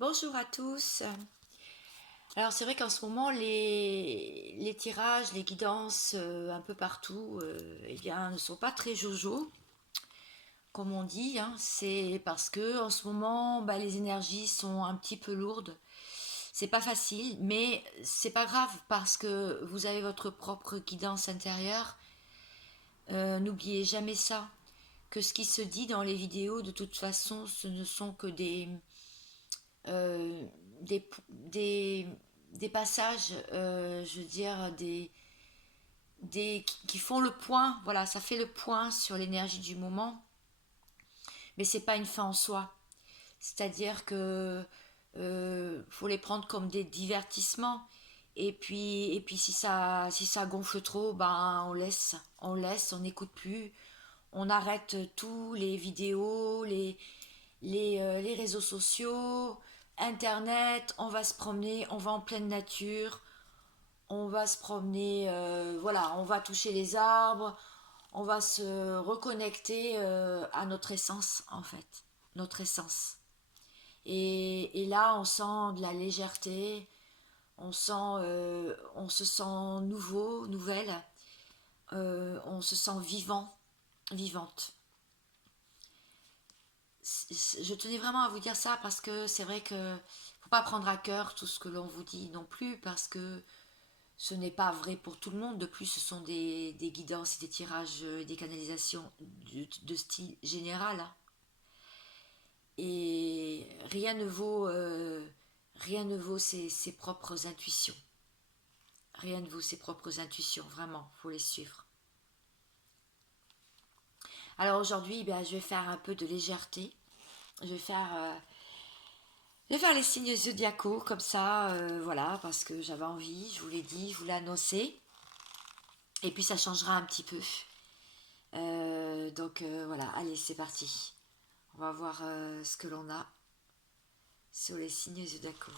Bonjour à tous. Alors c'est vrai qu'en ce moment les tirages, les guidances un peu partout, eh bien ne sont pas très jojo, comme on dit, hein. C'est parce que en ce moment bah, les énergies sont un petit peu lourdes. C'est pas facile, mais c'est pas grave parce que vous avez votre propre guidance intérieure. N'oubliez jamais ça, que ce qui se dit dans les vidéos, de toute façon, ce ne sont que euh, des, des passages, je veux dire, qui font le point, voilà, ça fait le point sur l'énergie du moment, mais c'est pas une fin en soi. C'est-à-dire que faut les prendre comme des divertissements. Et puis si ça gonfle trop, ben on n'écoute plus, on arrête tous les vidéos, les réseaux sociaux, Internet, on va se promener, on va en pleine nature, on va se promener, voilà, on va toucher les arbres, on va se reconnecter à notre essence, en fait, notre essence. Et là, on sent de la légèreté, on se sent nouveau, nouvelle, on se sent vivant, vivante. Je tenais vraiment à vous dire ça parce que c'est vrai que faut pas prendre à cœur tout ce que l'on vous dit non plus parce que ce n'est pas vrai pour tout le monde. De plus, ce sont des guidances et des tirages et des canalisations de style général, hein. Et rien ne vaut ses propres intuitions. Rien ne vaut ses propres intuitions, vraiment, faut les suivre. Alors aujourd'hui, ben, je vais faire un peu de légèreté. Je vais faire Je vais faire les signes zodiacaux comme ça, voilà, parce que j'avais envie, je vous l'ai dit, je vous l'ai annoncé. Et puis ça changera un petit peu. Donc voilà, allez, c'est parti. On va voir ce que l'on a sur les signes zodiacaux.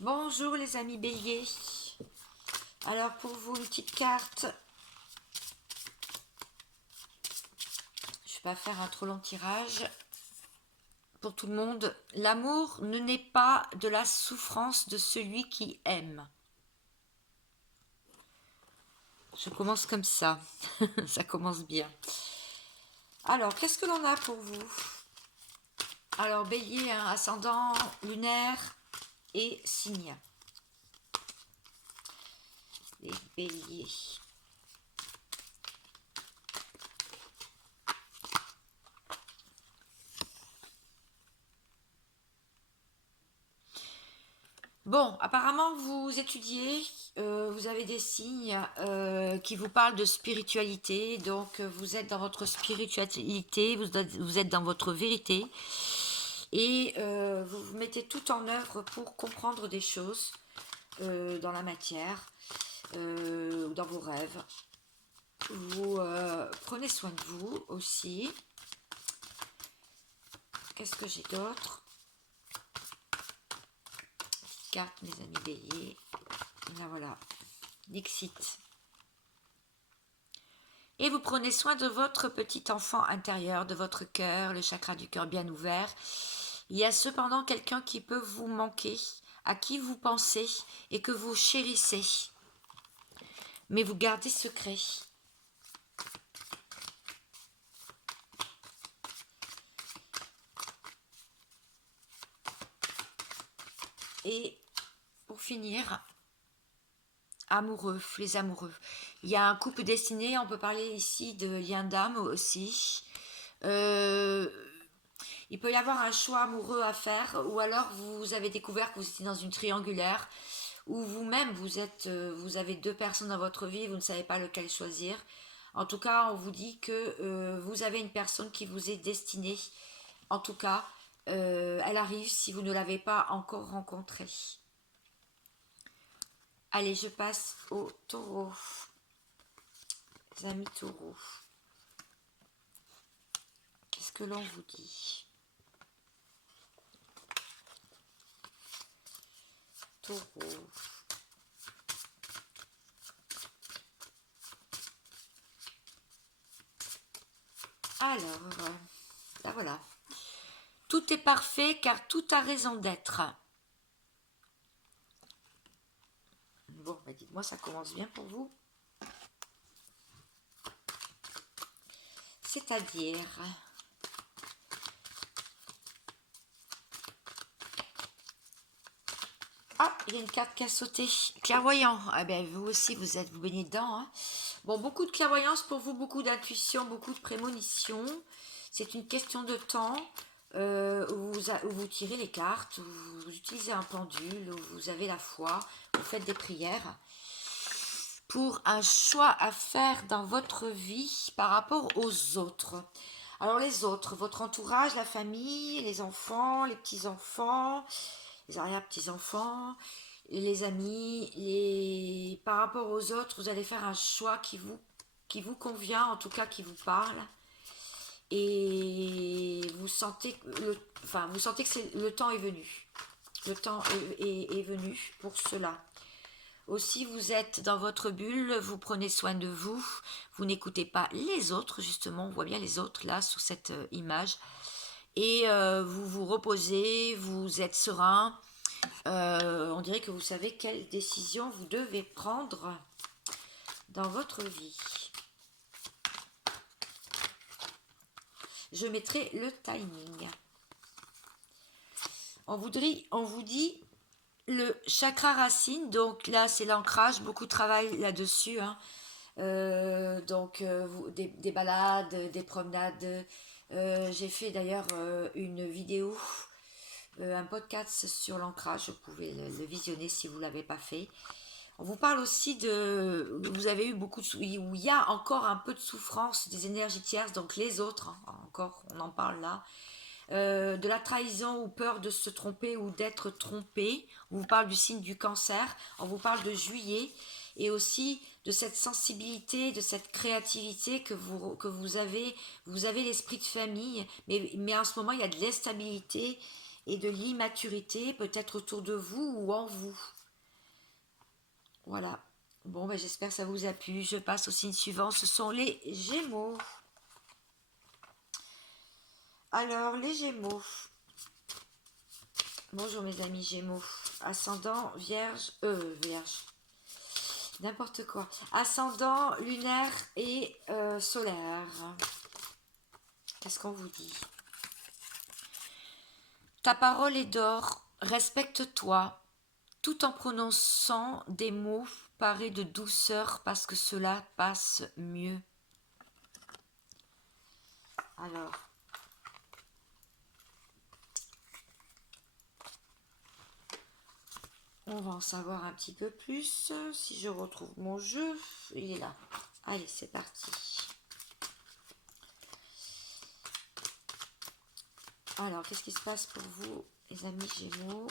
Bonjour les amis béliers. Alors pour vous, une petite carte. Je ne vais pas faire un trop long tirage. Pour tout le monde, l'amour ne naît pas de la souffrance de celui qui aime. Je commence comme ça. Ça commence bien. Alors, qu'est-ce que l'on a pour vous? Alors, bélier, hein, ascendant, lunaire et cygne. Les béliers. Bon, apparemment, vous étudiez, vous avez des signes qui vous parlent de spiritualité. Donc, vous êtes dans votre spiritualité, vous êtes dans votre vérité. Et vous vous mettez tout en œuvre pour comprendre des choses dans la matière ou dans vos rêves. Vous prenez soin de vous aussi. Qu'est-ce que j'ai d'autre? Petite carte, mes amis béliers. Là voilà, Dixit. Et vous prenez soin de votre petit enfant intérieur, de votre cœur, le chakra du cœur bien ouvert. Il y a cependant quelqu'un qui peut vous manquer, à qui vous pensez et que vous chérissez. Mais vous gardez secret. Et pour finir, amoureux, les amoureux. Il y a un couple destiné, on peut parler ici de lien d'âme aussi. Euh, il peut y avoir un choix amoureux à faire, ou alors vous avez découvert que vous étiez dans une triangulaire, ou vous-même vous avez deux personnes dans votre vie, vous ne savez pas lequel choisir. En tout cas, on vous dit que vous avez une personne qui vous est destinée. En tout cas, elle arrive si vous ne l'avez pas encore rencontrée. Allez, je passe au taureau. Les amis taureaux. Qu'est-ce que l'on vous dit? Taureau. Alors, là voilà. Tout est parfait car tout a raison d'être. Bon, bah dites-moi, ça commence bien pour vous? C'est-à-dire... Ah, il y a une carte qui a sauté. Clairvoyant. Ah ben, vous aussi, vous baignez dedans. Hein. Bon, beaucoup de clairvoyance pour vous, beaucoup d'intuition, beaucoup de prémonition. C'est une question de temps où vous tirez les cartes, où vous utilisez un pendule, où vous avez la foi, vous faites des prières pour un choix à faire dans votre vie par rapport aux autres. Alors les autres, votre entourage, la famille, les enfants, les petits-enfants, les arrière-petits-enfants, les amis, par rapport aux autres, vous allez faire un choix qui vous convient, en tout cas qui vous parle. Et vous sentez vous sentez que le temps est venu. Le temps est venu pour cela. Aussi, vous êtes dans votre bulle, vous prenez soin de vous, vous n'écoutez pas les autres, justement, on voit bien les autres là sur cette image. Et vous vous reposez, vous êtes serein. On dirait que vous savez quelle décision vous devez prendre dans votre vie. Je mettrai le timing. On vous dit le chakra racine, donc là c'est l'ancrage, beaucoup de travail là-dessus. Hein. Des balades, des promenades. J'ai fait d'ailleurs une vidéo, un podcast sur l'ancrage, vous pouvez le visionner si vous ne l'avez pas fait. On vous parle aussi vous avez eu beaucoup où il y a encore un peu de souffrance des énergies tierces, donc les autres, hein, encore, on en parle là. De la trahison ou peur de se tromper ou d'être trompé. On vous parle du signe du cancer, on vous parle de juillet et aussi de cette sensibilité, de cette créativité que vous avez. Vous avez l'esprit de famille, mais en ce moment il y a de l'instabilité et de l'immaturité peut-être autour de vous ou en vous. Voilà. Bon, ben, j'espère que ça vous a plu. Je passe au signe suivant. Ce sont les Gémeaux. Alors, les Gémeaux. Bonjour mes amis Gémeaux. Ascendant Vierge. N'importe quoi. Ascendant lunaire et solaire. Qu'est-ce qu'on vous dit? Ta parole est d'or. Respecte-toi. Tout en prononçant des mots parés de douceur parce que cela passe mieux. Alors, on va en savoir un petit peu plus. Si je retrouve mon jeu, il est là. Allez, c'est parti. Alors, qu'est-ce qui se passe pour vous, les amis Gémeaux?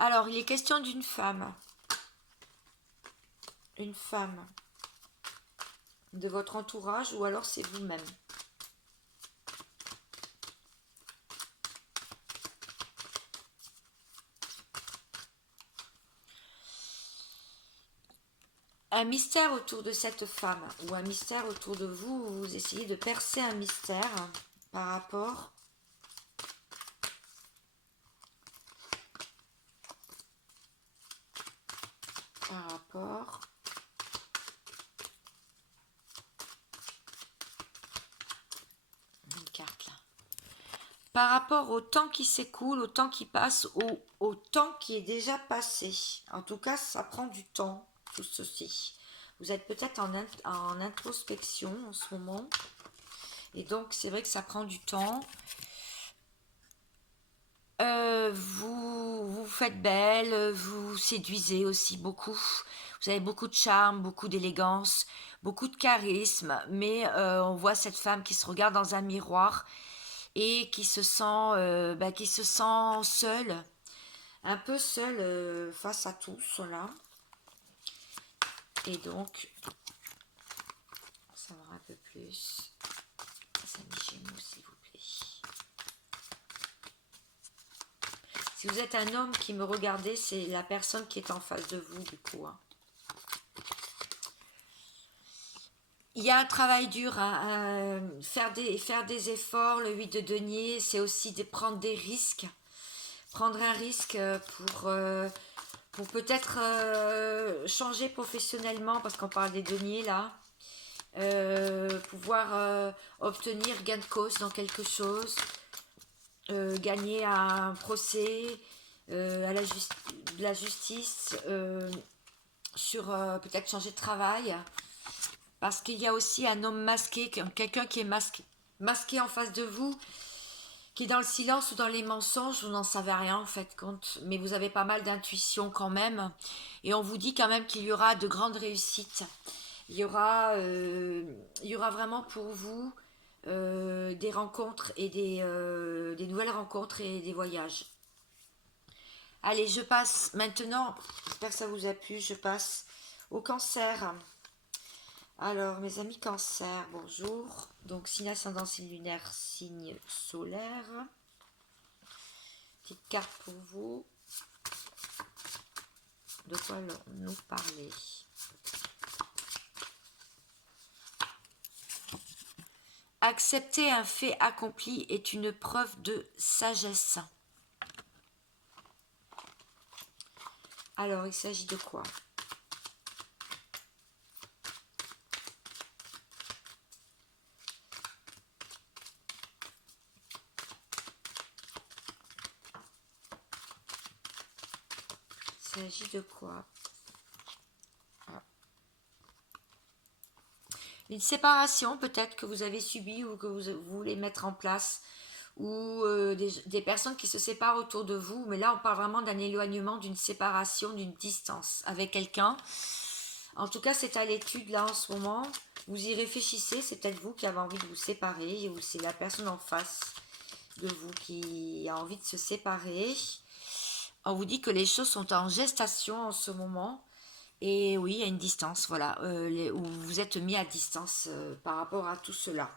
Alors, il est question d'une femme. Une femme de votre entourage ou alors c'est vous-même. Un mystère autour de cette femme ou un mystère autour de vous, où vous essayez de percer un mystère par rapport une carte là. Par rapport au temps qui s'écoule, au temps qui passe, au temps qui est déjà passé. En tout cas, ça prend du temps, tout ceci. Vous êtes peut-être en introspection en ce moment. Et donc, c'est vrai que ça prend du temps. Vous faites belle, vous séduisez aussi beaucoup. Vous avez beaucoup de charme, beaucoup d'élégance, beaucoup de charisme. Mais on voit cette femme qui se regarde dans un miroir et qui se sent seule, un peu seule face à tout cela. Et donc, savoir un peu plus. Ça Gémeaux, s'il vous plaît. Si vous êtes un homme qui me regardez, c'est la personne qui est en face de vous, du coup. Hein. Il y a un travail dur, hein, faire des efforts, le 8 de denier, c'est aussi de prendre des risques. Prendre un risque pour peut-être changer professionnellement, parce qu'on parle des deniers là. Pouvoir obtenir gain de cause dans quelque chose, gagner un procès, à la justice, sur peut-être changer de travail. Parce qu'il y a aussi un homme masqué, quelqu'un qui est masqué en face de vous, qui est dans le silence ou dans les mensonges, vous n'en savez rien en fait compte, mais vous avez pas mal d'intuition quand même, et on vous dit quand même qu'il y aura de grandes réussites. Il y aura vraiment pour vous des rencontres et des nouvelles rencontres et des voyages. Allez, je passe maintenant, j'espère que ça vous a plu, je passe au cancer. Alors, mes amis cancer, bonjour. Donc, signe ascendant, signe lunaire, signe solaire. Petite carte pour vous. De quoi nous parler? Accepter un fait accompli est une preuve de sagesse. Alors, il s'agit de quoi? Il s'agit de quoi? Une séparation peut-être que vous avez subie ou que vous voulez mettre en place, ou des personnes qui se séparent autour de vous, mais là on parle vraiment d'un éloignement, d'une séparation, d'une distance avec quelqu'un. En tout cas c'est à l'étude là en ce moment, vous y réfléchissez, c'est peut-être vous qui avez envie de vous séparer, ou c'est la personne en face de vous qui a envie de se séparer. On vous dit que les choses sont en gestation en ce moment. Et oui, il y a une distance, voilà, où vous êtes mis à distance par rapport à tout cela.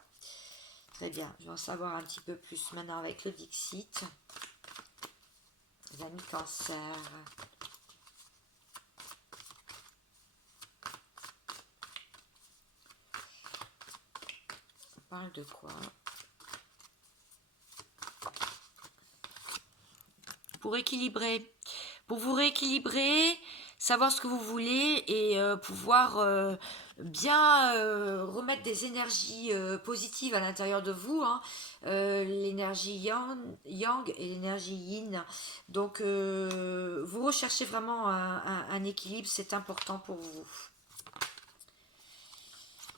Très bien, je vais en savoir un petit peu plus maintenant avec le Dixit. Les amis cancer. On parle de quoi? Pour vous rééquilibrer, savoir ce que vous voulez et pouvoir bien remettre des énergies positives à l'intérieur de vous, hein. L'énergie yang et l'énergie yin. Donc vous recherchez vraiment un équilibre, c'est important pour vous.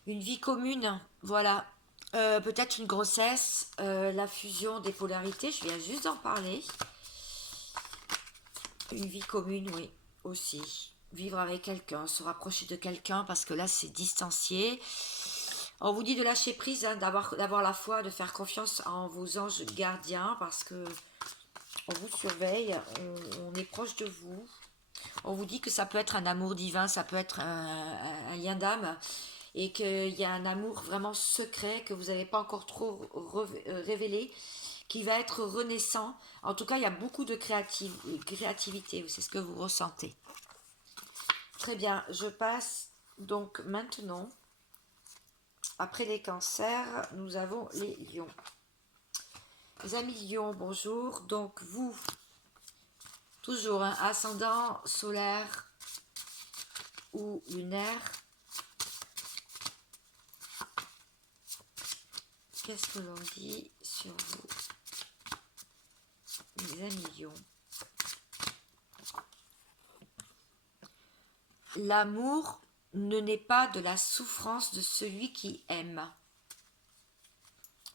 Une vie commune, voilà. Peut-être une grossesse, la fusion des polarités, je viens juste d'en parler. Une vie commune, oui, aussi. Vivre avec quelqu'un, se rapprocher de quelqu'un, parce que là, c'est distancié. On vous dit de lâcher prise, hein, d'avoir la foi, de faire confiance en vos anges gardiens, parce que on vous surveille, on est proche de vous. On vous dit que ça peut être un amour divin, ça peut être un lien d'âme, et qu'il y a un amour vraiment secret que vous n'avez pas encore trop révélé, qui va être renaissant. En tout cas, il y a beaucoup de créativité, c'est ce que vous ressentez. Très bien, je passe donc maintenant, après les cancers, nous avons les lions. Les amis lions, bonjour. Donc vous, toujours un ascendant solaire ou lunaire. Qu'est-ce que l'on dit sur vous, les amis lions? L'amour ne naît pas de la souffrance de celui qui aime.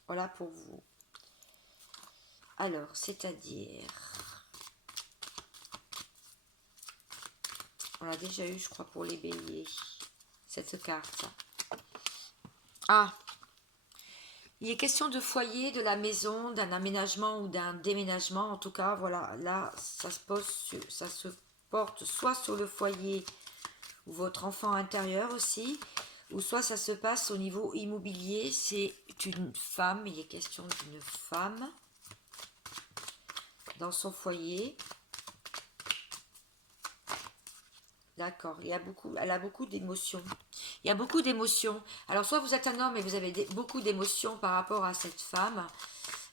Voilà pour vous. Alors, c'est-à-dire... On l'a déjà eu, je crois, pour les béliers, cette carte. Ah, il est question de foyer, de la maison, d'un aménagement ou d'un déménagement. En tout cas, voilà, là, ça se porte soit sur le foyer ou votre enfant intérieur aussi, ou soit ça se passe au niveau immobilier. C'est une femme, il est question d'une femme. dans son foyer. D'accord, elle a beaucoup d'émotions. Il y a beaucoup d'émotions. Alors, soit vous êtes un homme et vous avez beaucoup d'émotions par rapport à cette femme,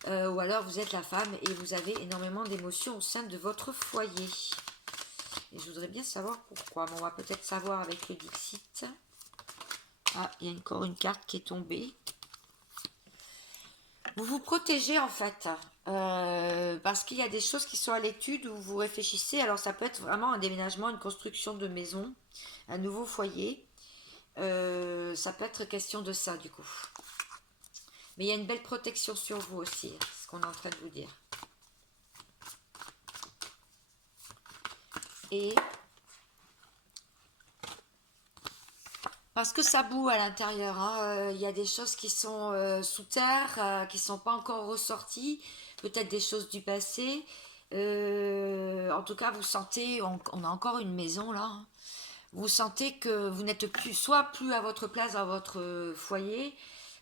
ou alors vous êtes la femme et vous avez énormément d'émotions au sein de votre foyer. Et je voudrais bien savoir pourquoi. Bon, on va peut-être savoir avec le Dixit. Ah, il y a encore une carte qui est tombée. Vous vous protégez en fait, parce qu'il y a des choses qui sont à l'étude où vous réfléchissez. Alors ça peut être vraiment un déménagement, une construction de maison, un nouveau foyer. Ça peut être question de ça du coup. Mais il y a une belle protection sur vous aussi, ce qu'on est en train de vous dire. Et parce que ça boue à l'intérieur, hein, il y a des choses qui sont sous terre, qui ne sont pas encore ressorties, peut-être des choses du passé. En tout cas, vous sentez, on a encore une maison là, hein. Vous sentez que vous n'êtes plus, soit plus à votre place dans votre foyer,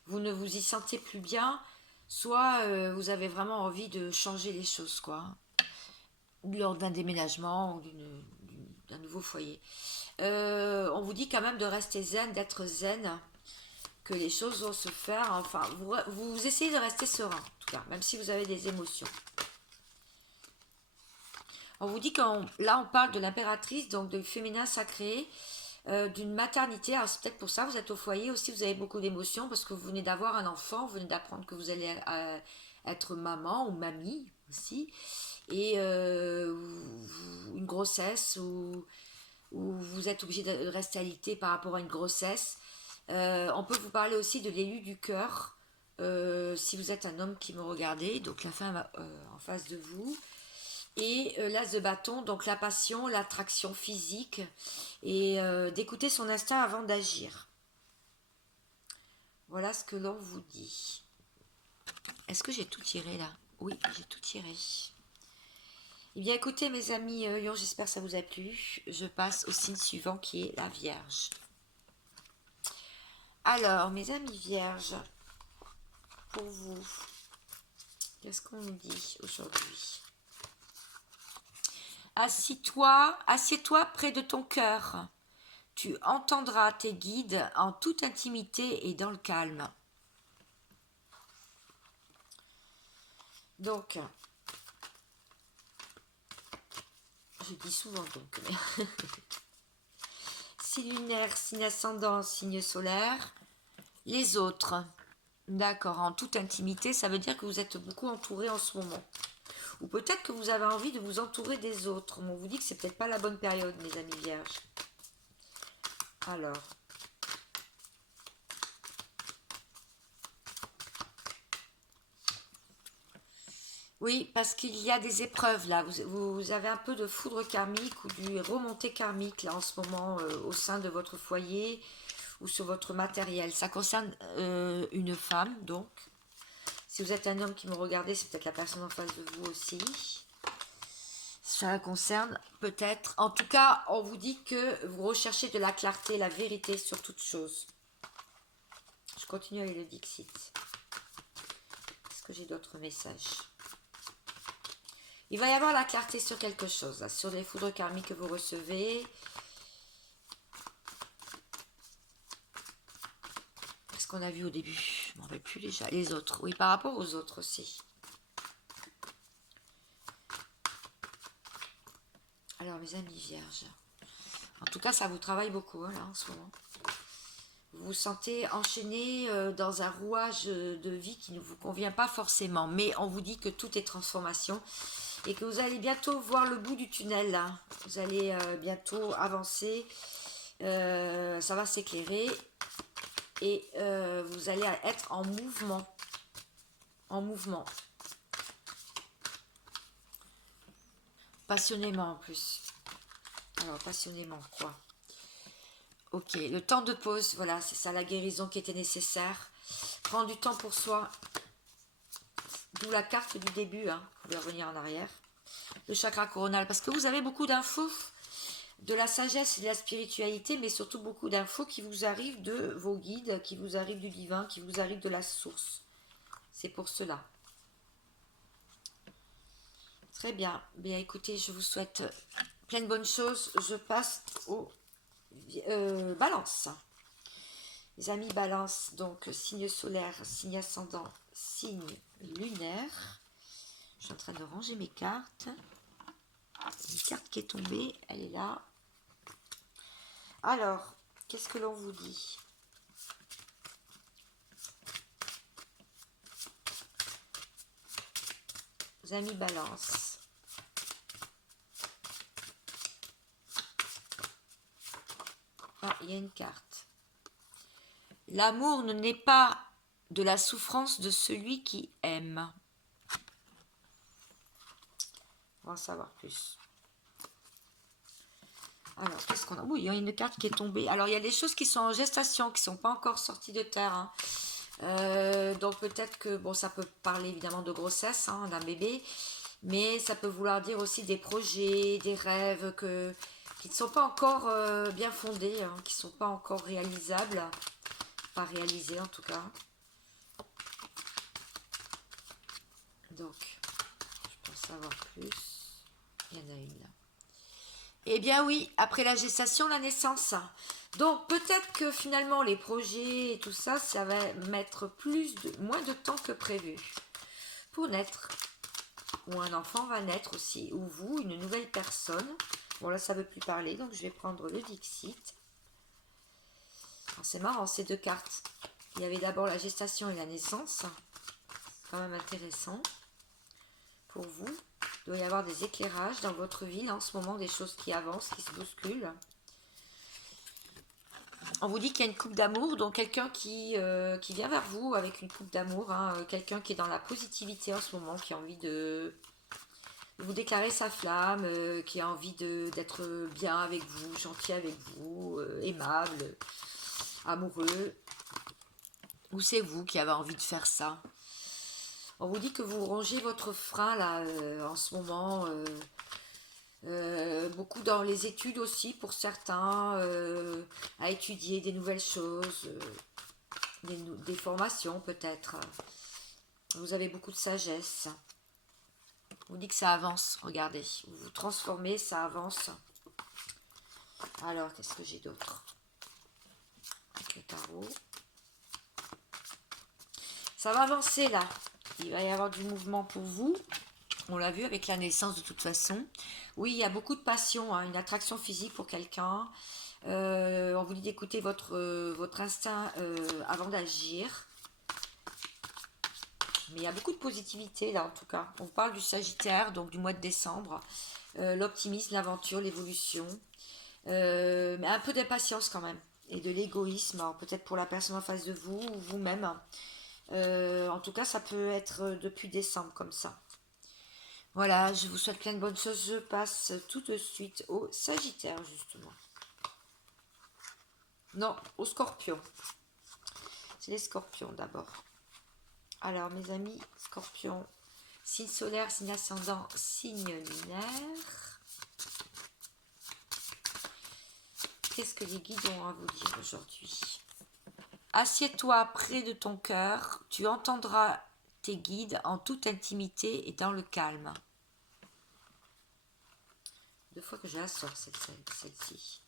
vous ne vous y sentez plus bien, soit vous avez vraiment envie de changer les choses, quoi, lors d'un déménagement ou d'un nouveau foyer. On vous dit quand même de rester zen, d'être zen, que les choses vont se faire. Enfin, vous essayez de rester serein, en tout cas, même si vous avez des émotions. On vous dit là, on parle de l'impératrice, donc de féminin sacré, d'une maternité. Alors, c'est peut-être pour ça, vous êtes au foyer aussi, vous avez beaucoup d'émotions, parce que vous venez d'avoir un enfant, vous venez d'apprendre que vous allez être maman ou mamie aussi, et une grossesse où vous êtes obligé de rester alité par rapport à une grossesse. On peut vous parler aussi de l'élu du cœur, si vous êtes un homme qui me regardez, donc la femme en face de vous. Et l'as de bâton, donc la passion, l'attraction physique, et d'écouter son instinct avant d'agir. Voilà ce que l'on vous dit. Est-ce que j'ai tout tiré là? Oui, j'ai tout tiré. Eh bien écoutez mes amis Lyon, j'espère que ça vous a plu. Je passe au signe suivant qui est la Vierge. Alors mes amis Vierges, pour vous, qu'est-ce qu'on nous dit aujourd'hui? Assieds-toi près de ton cœur. Tu entendras tes guides en toute intimité et dans le calme. Donc, je dis souvent donc, mais signe lunaire, signe ascendant, signe solaire. Les autres, d'accord, en toute intimité, ça veut dire que vous êtes beaucoup entouré en ce moment. Ou peut-être que vous avez envie de vous entourer des autres. On vous dit que c'est peut-être pas la bonne période, mes amis vierges. Alors. Oui, parce qu'il y a des épreuves là. Vous avez un peu de foudre karmique ou du remontée karmique là en ce moment au sein de votre foyer ou sur votre matériel. Ça concerne une femme donc. Si vous êtes un homme qui me regardez, c'est peut-être la personne en face de vous aussi. Ça concerne peut-être. En tout cas, on vous dit que vous recherchez de la clarté, la vérité sur toute chose. Je continue avec le Dixit. Est-ce que j'ai d'autres messages? Il va y avoir la clarté sur quelque chose, là, sur les foudres karmiques que vous recevez. Qu'est-ce qu'on a vu au début? Je ne m'en rappelle plus déjà. Les autres, oui, par rapport aux autres aussi. Alors, mes amis vierges, en tout cas, ça vous travaille beaucoup, hein, là, en ce moment. Vous vous sentez enchaîné dans un rouage de vie qui ne vous convient pas forcément. Mais on vous dit que tout est transformation et que vous allez bientôt voir le bout du tunnel, là. Vous allez bientôt avancer. Ça va s'éclairer. Et vous allez être en mouvement. En mouvement. Passionnément en plus. Alors, passionnément, quoi? Ok, le temps de pause, voilà, c'est ça la guérison qui était nécessaire. Prendre du temps pour soi. D'où la carte du début, hein. Vous pouvez revenir en arrière. Le chakra coronal, parce que vous avez beaucoup d'infos, de la sagesse et de la spiritualité, mais surtout beaucoup d'infos qui vous arrivent de vos guides, qui vous arrivent du divin, qui vous arrivent de la source. C'est pour cela. Très bien. Bien, écoutez, je vous souhaite plein de bonnes choses. Je passe au balance. Les amis balance, donc signe solaire, signe ascendant, signe lunaire. Je suis en train de ranger mes cartes. Une carte qui est tombée, elle est là. Alors, qu'est-ce que l'on vous dit? Les amis balance. Ah, il y a une carte. L'amour ne naît pas de la souffrance de celui qui aime. On va en savoir plus. Alors, qu'est-ce qu'on a? Oui, il y a une carte qui est tombée. Alors, il y a des choses qui sont en gestation, qui ne sont pas encore sorties de terre. Hein. Donc, peut-être que, bon, ça peut parler évidemment de grossesse, hein, d'un bébé, mais ça peut vouloir dire aussi des projets, des rêves qui ne sont pas encore bien fondés, hein, qui ne sont pas encore réalisables, pas réalisés en tout cas. Donc, je pense savoir plus. Il y en a une là. Eh bien oui, après la gestation, la naissance. Donc peut-être que finalement les projets et tout ça, ça va mettre moins de temps que prévu pour naître. Ou un enfant va naître aussi, ou vous, une nouvelle personne. Bon là ça ne veut plus parler, donc je vais prendre le Dixit. C'est marrant ces deux cartes. Il y avait d'abord la gestation et la naissance. C'est quand même intéressant pour vous. Il doit y avoir des éclairages dans votre vie en ce moment, des choses qui avancent, qui se bousculent. On vous dit qu'il y a une coupe d'amour, donc quelqu'un qui vient vers vous avec une coupe d'amour, hein, quelqu'un qui est dans la positivité en ce moment, qui a envie de vous déclarer sa flamme, qui a envie d'être bien avec vous, gentil avec vous, aimable, amoureux. Ou c'est vous qui avez envie de faire ça? On vous dit que vous rongez votre frein là en ce moment, beaucoup dans les études aussi pour certains, à étudier des nouvelles choses, des formations peut-être. Vous avez beaucoup de sagesse. On vous dit que ça avance, regardez, vous vous transformez, ça avance. Alors, qu'est-ce que j'ai d'autre? Le tarot. Ça va avancer là. Il va y avoir du mouvement pour vous. On l'a vu avec la naissance de toute façon. Oui, il y a beaucoup de passion, hein, une attraction physique pour quelqu'un. On vous dit d'écouter votre instinct avant d'agir. Mais il y a beaucoup de positivité là en tout cas. On parle du Sagittaire, donc du mois de décembre. L'optimisme, l'aventure, l'évolution. Mais un peu d'impatience quand même. Et de l'égoïsme, peut-être pour la personne en face de vous ou vous-même. En tout cas, ça peut être depuis décembre comme ça. Voilà, je vous souhaite plein de bonnes choses. Je passe tout de suite au Sagittaire, justement. Non, au Scorpion. C'est les Scorpions d'abord. Alors, mes amis, Scorpion, signe solaire, signe ascendant, signe lunaire. Qu'est-ce que les guides ont à vous dire aujourd'hui? Assieds-toi près de ton cœur, tu entendras tes guides en toute intimité et dans le calme. Deux fois que je la sors, celle-ci.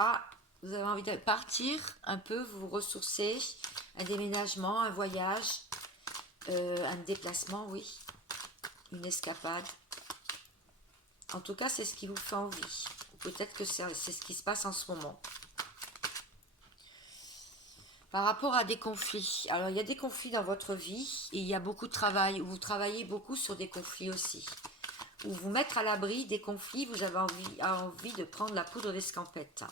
Ah, vous avez envie de partir un peu, vous ressourcer, un déménagement, un voyage, un déplacement, oui, une escapade. En tout cas, c'est ce qui vous fait envie. Peut-être que c'est ce qui se passe en ce moment. Par rapport à des conflits, alors il y a des conflits dans votre vie et il y a beaucoup de travail, où vous travaillez beaucoup sur des conflits aussi. Ou vous mettre à l'abri des conflits, vous avez envie de prendre la poudre d'escampette.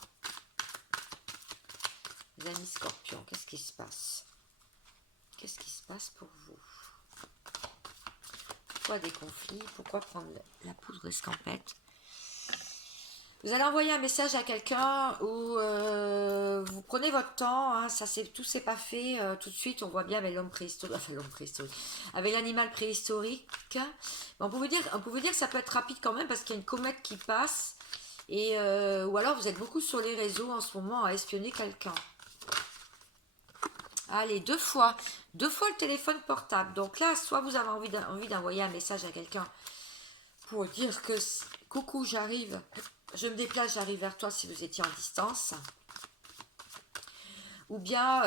Les amis Scorpions, qu'est-ce qui se passe? Qu'est-ce qui se passe pour vous? Pourquoi des conflits? Pourquoi prendre la poudre d'escampette? Vous allez envoyer un message à quelqu'un où vous prenez votre temps, hein, tout s'est pas fait tout de suite. On voit bien avec l'homme préhistorique, enfin l'homme préhistorique, avec l'animal préhistorique. On pouvait dire que ça peut être rapide quand même parce qu'il y a une comète qui passe et ou alors vous êtes beaucoup sur les réseaux en ce moment à espionner quelqu'un. Allez, deux fois le téléphone portable. Donc là, soit vous avez envie d'envoyer un message à quelqu'un pour dire que coucou, j'arrive, je me déplace, j'arrive vers toi si vous étiez en distance. Ou bien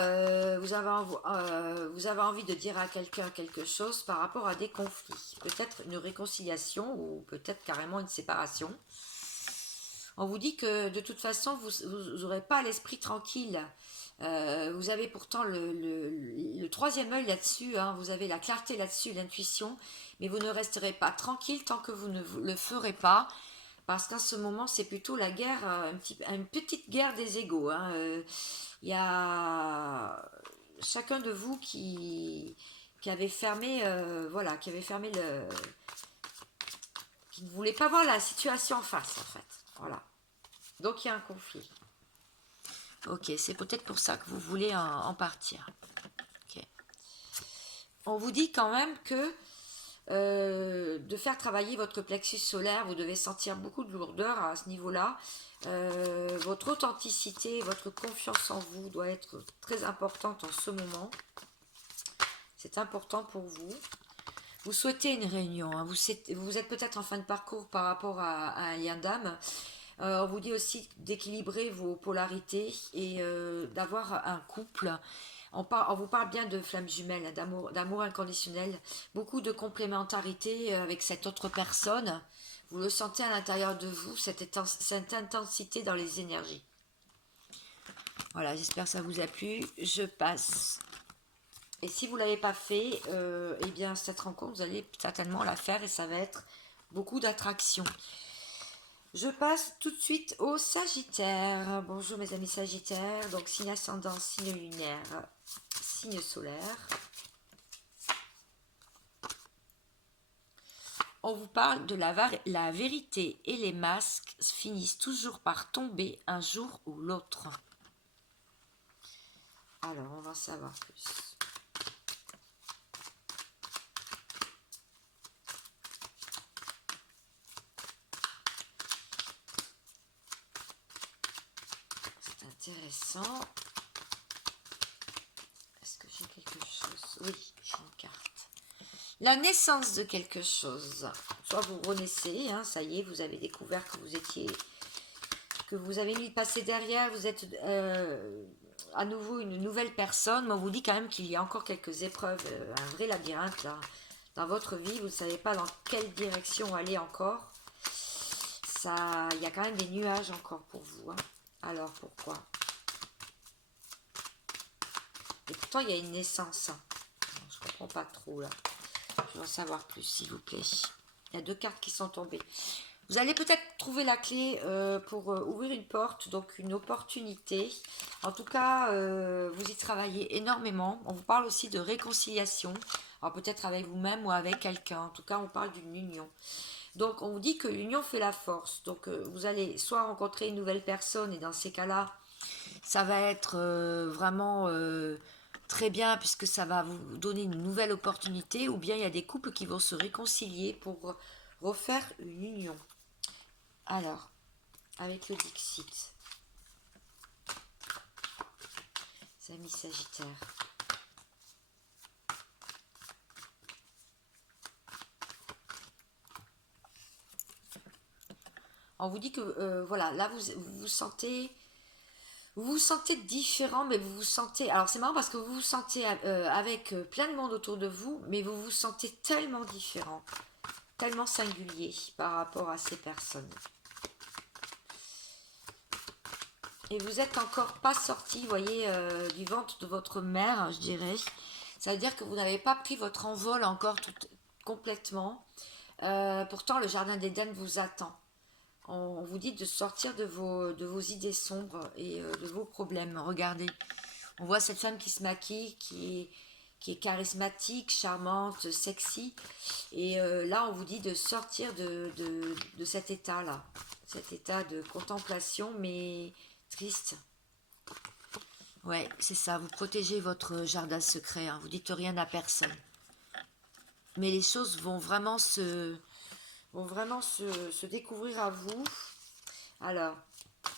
vous avez envie de dire à quelqu'un quelque chose par rapport à des conflits. Peut-être une réconciliation ou peut-être carrément une séparation. On vous dit que de toute façon, vous n'aurez pas l'esprit tranquille. Vous avez pourtant le troisième œil là-dessus, hein, vous avez la clarté là-dessus, l'intuition, mais vous ne resterez pas tranquille tant que vous ne le ferez pas, parce qu'en ce moment, c'est plutôt la guerre, une petite guerre des égaux. Hein. Il y a chacun de vous qui avait fermé, voilà, qui avait fermé qui ne voulait pas voir la situation en face, en fait. Voilà. Donc il y a un conflit. Ok, c'est peut-être pour ça que vous voulez en partir. Ok. On vous dit quand même que de faire travailler votre plexus solaire, vous devez sentir beaucoup de lourdeur à ce niveau-là. Votre authenticité, votre confiance en vous doit être très importante en ce moment. C'est important pour vous. Vous souhaitez une réunion, hein. Vous êtes peut-être en fin de parcours par rapport à un lien d'âme. On vous dit aussi d'équilibrer vos polarités et d'avoir un couple. On vous parle bien de flammes jumelles, hein, d'amour inconditionnel, beaucoup de complémentarité avec cette autre personne. Vous le sentez à l'intérieur de vous, cette intensité dans les énergies. Voilà, j'espère que ça vous a plu. Je passe. Et si vous ne l'avez pas fait, eh bien cette rencontre, vous allez certainement la faire et ça va être beaucoup d'attraction. Je passe tout de suite au Sagittaire. Bonjour mes amis Sagittaires. Donc signe ascendant, signe lunaire, signe solaire. On vous parle de la vérité et les masques finissent toujours par tomber un jour ou l'autre. Alors, on va en savoir plus. C'est intéressant. Est-ce que j'ai quelque chose? Oui, j'ai une carte. La naissance de quelque chose. Soit vous renaissez, hein, ça y est, vous avez découvert que vous avez mis le passé derrière, vous êtes à nouveau une nouvelle personne, mais on vous dit quand même qu'il y a encore quelques épreuves, un vrai labyrinthe là, dans votre vie, vous ne savez pas dans quelle direction aller encore. Ça, il y a quand même des nuages encore pour vous. Hein. Alors pourquoi? Et pourtant il y a une naissance. Je ne comprends pas trop là. Je veux en savoir plus s'il vous plaît. Il y a deux cartes qui sont tombées. Vous allez peut-être trouver la clé pour ouvrir une porte, donc une opportunité. En tout cas, vous y travaillez énormément. On vous parle aussi de réconciliation. Alors peut-être avec vous-même ou avec quelqu'un. En tout cas, on parle d'une union. Donc on vous dit que l'union fait la force. Donc vous allez soit rencontrer une nouvelle personne et dans ces cas-là, ça va être vraiment très bien puisque ça va vous donner une nouvelle opportunité. Ou bien il y a des couples qui vont se réconcilier pour refaire une union. Alors, avec le Dixit, amis Sagittaire. On vous dit que, voilà, là, vous vous sentez différent, mais vous vous sentez... Alors, c'est marrant parce que vous vous sentez avec plein de monde autour de vous, mais vous vous sentez tellement différent, tellement singulier par rapport à ces personnes. Et vous n'êtes encore pas sorti, vous voyez, du ventre de votre mère, je dirais. Ça veut dire que vous n'avez pas pris votre envol encore complètement. Pourtant, le jardin d'Éden vous attend. On vous dit de sortir de vos idées sombres et de vos problèmes. Regardez, on voit cette femme qui se maquille, qui est charismatique, charmante, sexy. Et là, on vous dit de sortir de cet état-là. Cet état de contemplation, mais triste. Ouais, c'est ça, vous protégez votre jardin secret, hein. Vous dites rien à personne. Mais les choses vont vraiment se découvrir à vous. Alors,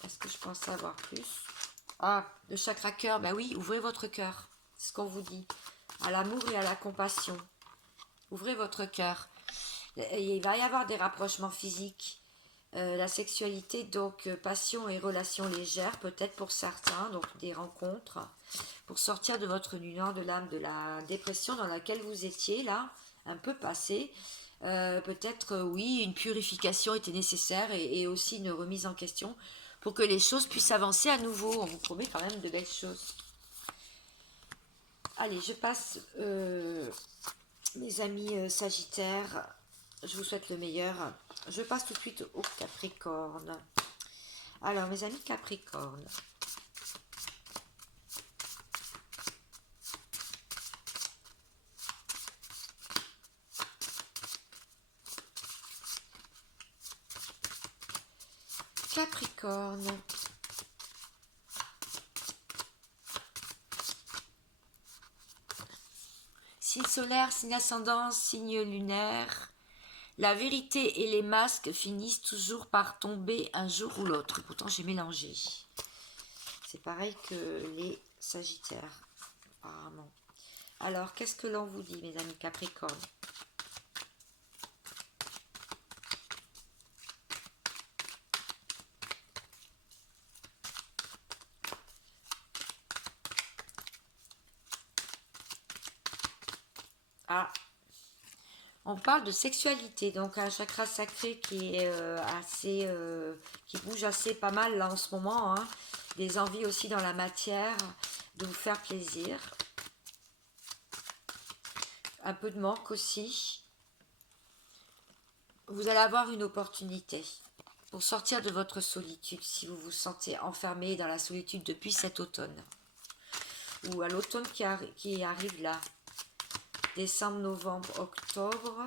est-ce que je pense savoir plus? Ah, le chakra cœur, bah oui, ouvrez votre cœur. C'est ce qu'on vous dit. À l'amour et à la compassion. Ouvrez votre cœur. Il va y avoir des rapprochements physiques. La sexualité, donc passion et relations légères, peut-être pour certains, donc des rencontres, pour sortir de votre union de l'âme, de la dépression dans laquelle vous étiez là, un peu passé. Peut-être, oui, une purification était nécessaire et aussi une remise en question pour que les choses puissent avancer à nouveau. On vous promet quand même de belles choses. Allez, je passe, mes amis Sagittaires, je vous souhaite le meilleur. Je passe tout de suite au Capricorne. Alors, mes amis Capricorne, Capricorne, signe solaire, signe ascendant, signe lunaire. La vérité et les masques finissent toujours par tomber un jour ou l'autre. Pourtant, j'ai mélangé. C'est pareil que les Sagittaires, apparemment. Alors, qu'est-ce que l'on vous dit, mes amis Capricorne? Ah, on parle de sexualité, donc un chakra sacré qui est qui bouge assez pas mal là en ce moment, hein. Des envies aussi dans la matière, de vous faire plaisir. Un peu de manque aussi. Vous allez avoir une opportunité pour sortir de votre solitude si vous vous sentez enfermé dans la solitude depuis cet automne. Ou à l'automne qui arrive là. Décembre, novembre, octobre.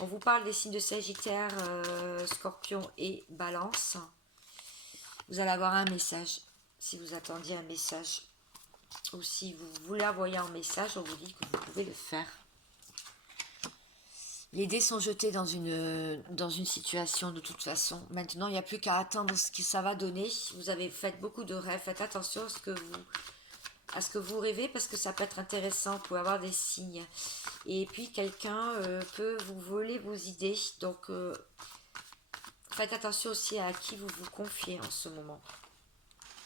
On vous parle des signes de Sagittaire, Scorpion et Balance. Vous allez avoir un message. Si vous attendiez un message, ou si vous voulez envoyer un message, on vous dit que vous pouvez le faire. Les dés sont jetés dans une situation de toute façon. Maintenant, il n'y a plus qu'à attendre ce que ça va donner. Vous avez fait beaucoup de rêves. Faites attention à ce que vous rêvez parce que ça peut être intéressant. Vous pouvez avoir des signes. Et puis, quelqu'un peut vous voler vos idées. Donc, faites attention aussi à qui vous vous confiez en ce moment.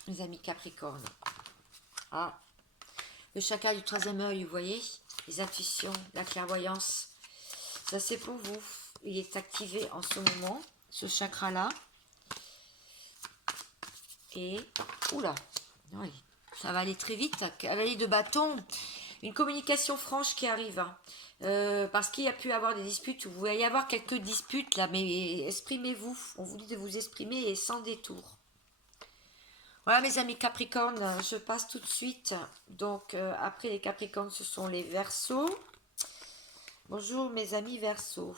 Mes amis Capricorne. Ah, le chakra du troisième œil, vous voyez, les intuitions, la clairvoyance. Ça, c'est pour vous. Il est activé en ce moment, ce chakra-là. Et, oula, oui, ça va aller très vite. Cavalier de bâton, une communication franche qui arrive. Parce qu'il y a pu avoir des disputes, vous allez y avoir quelques disputes là, mais exprimez-vous. On vous dit de vous exprimer et sans détour. Voilà mes amis Capricorne, je passe tout de suite. Donc après les Capricornes, ce sont les Verseaux. Bonjour mes amis Verseaux.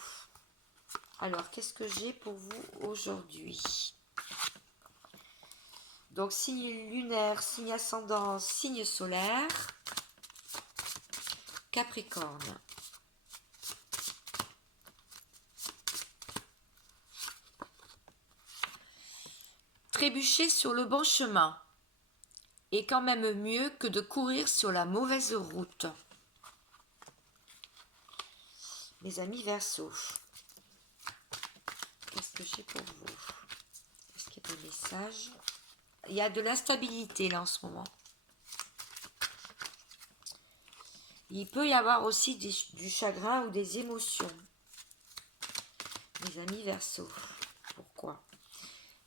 Alors, qu'est-ce que j'ai pour vous aujourd'hui? Donc, signe lunaire, signe ascendant, signe solaire. Capricorne. Trébucher sur le bon chemin est quand même mieux que de courir sur la mauvaise route. Mes amis Verseaux, qu'est-ce que j'ai pour vous? Est-ce qu'il y a des messages? Il y a de l'instabilité là en ce moment. Il peut y avoir aussi du chagrin ou des émotions. Mes amis Verseaux, pourquoi?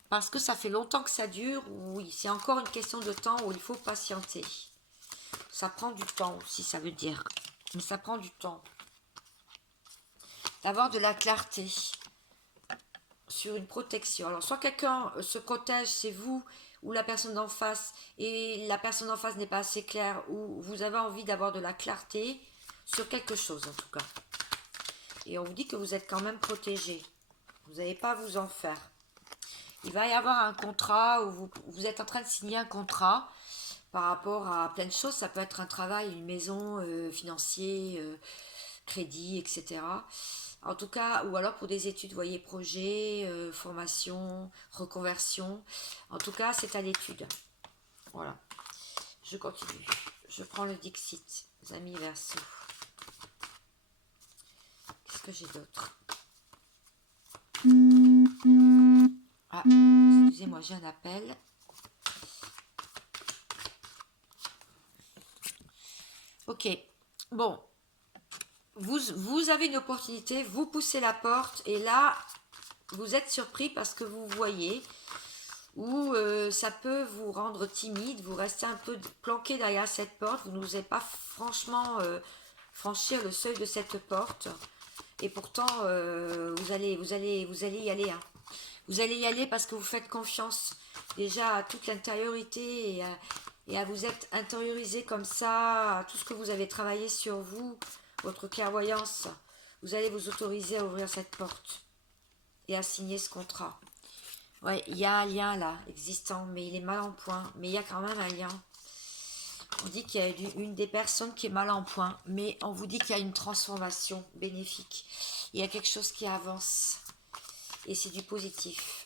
Parce que ça fait longtemps que ça dure, oui, c'est encore une question de temps où il faut patienter. Ça prend du temps aussi, ça veut dire. Mais ça prend du temps. D'avoir de la clarté sur une protection. Alors, soit quelqu'un se protège, c'est vous ou la personne d'en face, et la personne d'en face n'est pas assez claire, ou vous avez envie d'avoir de la clarté sur quelque chose en tout cas. Et on vous dit que vous êtes quand même protégé. Vous n'allez pas vous en faire. Il va y avoir un contrat où vous êtes en train de signer un contrat par rapport à plein de choses. Ça peut être un travail, une maison, financier, crédit, etc. En tout cas, ou alors pour des études, vous voyez, projet, formation, reconversion. En tout cas, c'est à l'étude. Voilà. Je continue. je prends le Dixit, les amis Verseau. Qu'est-ce que j'ai d'autre? Ah, excusez-moi, j'ai un appel. Ok, bon, vous avez une opportunité, vous poussez la porte et là, vous êtes surpris parce que vous voyez, ou ça peut vous rendre timide, vous restez un peu planqué derrière cette porte, vous n'osez pas franchement franchir le seuil de cette porte, et pourtant vous allez y aller, hein. Vous allez y aller parce que vous faites confiance déjà à toute l'intériorité et à vous être intériorisé comme ça, à tout ce que vous avez travaillé sur vous, votre clairvoyance. Vous allez vous autoriser à ouvrir cette porte et à signer ce contrat. Ouais, il y a un lien là, existant, mais il est mal en point. Mais il y a quand même un lien. On dit qu'il y a une des personnes qui est mal en point, mais on vous dit qu'il y a une transformation bénéfique. Il y a quelque chose qui avance. Et c'est du positif.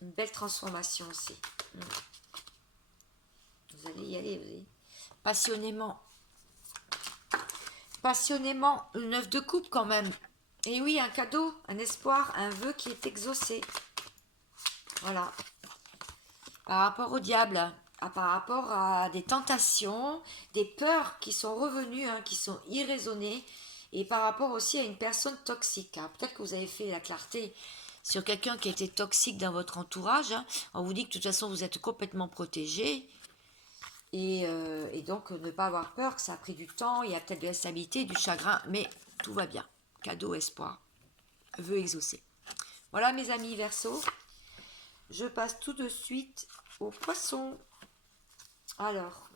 Une belle transformation aussi. Vous allez y aller, vous allez. Passionnément. Passionnément, le 9 de coupe quand même. Et oui, un cadeau, un espoir, un vœu qui est exaucé. Voilà. Par rapport au diable, par rapport à des tentations, des peurs qui sont revenues, hein, qui sont irraisonnées, et par rapport aussi à une personne toxique. Hein. Peut-être que vous avez fait la clarté sur quelqu'un qui était toxique dans votre entourage. Hein. On vous dit que de toute façon vous êtes complètement protégé. Et donc ne pas avoir peur, que ça a pris du temps, il y a peut-être de la stabilité, du chagrin, mais tout va bien. Cadeau, espoir, vœu exaucé. Voilà mes amis Verseau. Je passe tout de suite aux poissons. Alors,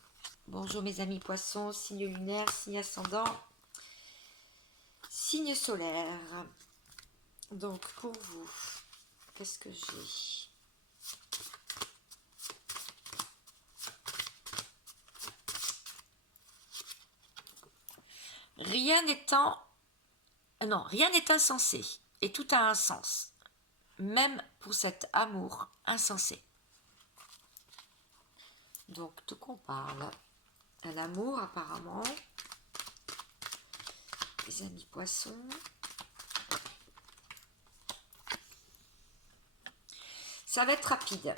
bonjour mes amis poissons, signe lunaire, signe ascendant, signe solaire. Donc pour vous, qu'est-ce que j'ai? Rien n'étant... Non, rien n'est insensé, et tout a un sens, même pour cet amour insensé. Donc, de quoi on parle? Un amour, apparemment. Les amis poissons. Ça va être rapide.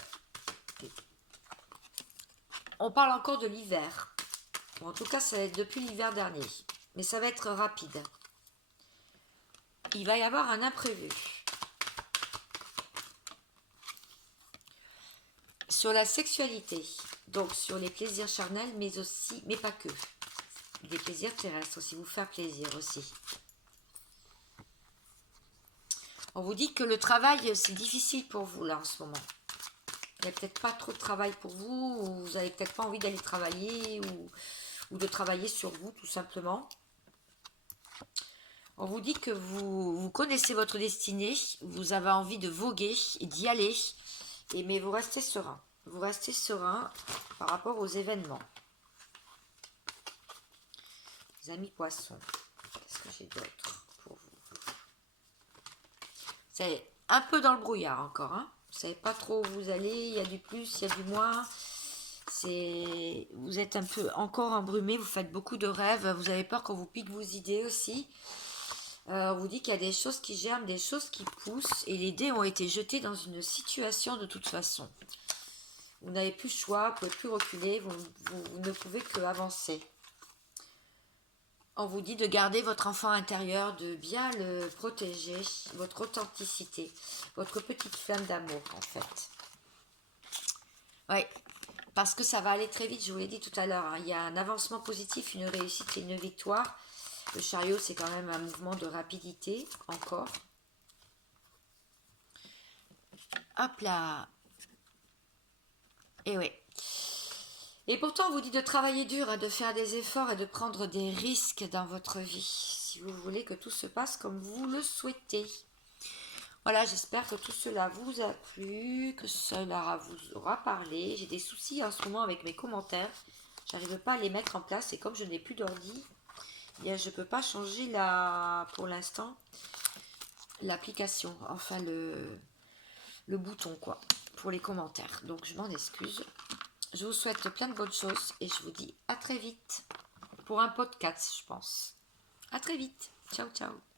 On parle encore de l'hiver. Bon, en tout cas, ça va être depuis l'hiver dernier. Mais ça va être rapide. Il va y avoir un imprévu. Sur la sexualité, donc sur les plaisirs charnels, mais aussi, mais pas que. Des plaisirs terrestres aussi, vous faire plaisir aussi. On vous dit que le travail, c'est difficile pour vous là en ce moment. Il n'y a peut-être pas trop de travail pour vous, ou vous n'avez peut-être pas envie d'aller travailler, ou de travailler sur vous tout simplement. On vous dit que vous connaissez votre destinée, vous avez envie de voguer et d'y aller, mais vous restez serein. Vous restez serein par rapport aux événements. Les amis poissons, qu'est-ce que j'ai d'autre pour vous? C'est un peu dans le brouillard encore, hein. Vous ne savez pas trop où vous allez, il y a du plus, il y a du moins. Vous êtes un peu encore embrumé, vous faites beaucoup de rêves, vous avez peur qu'on vous pique vos idées aussi. On vous dit qu'il y a des choses qui germent, des choses qui poussent, et les dés ont été jetés dans une situation de toute façon. Vous n'avez plus le choix, vous ne pouvez plus reculer, vous ne pouvez que avancer. On vous dit de garder votre enfant intérieur, de bien le protéger, votre authenticité, votre petite flamme d'amour en fait. Oui, parce que ça va aller très vite, je vous l'ai dit tout à l'heure. Hein. Il y a un avancement positif, une réussite et une victoire. Le chariot, c'est quand même un mouvement de rapidité, encore. Hop là. Et oui. Et pourtant, on vous dit de travailler dur, hein, de faire des efforts et de prendre des risques dans votre vie, si vous voulez que tout se passe comme vous le souhaitez. Voilà, j'espère que tout cela vous a plu, que cela vous aura parlé. J'ai des soucis en ce moment avec mes commentaires. J'arrive pas à les mettre en place et comme je n'ai plus d'ordi, je ne peux pas changer pour l'instant l'application, enfin le bouton quoi, pour les commentaires. Donc je m'en excuse. Je vous souhaite plein de bonnes choses et je vous dis à très vite pour un podcast, je pense. À très vite. Ciao, ciao.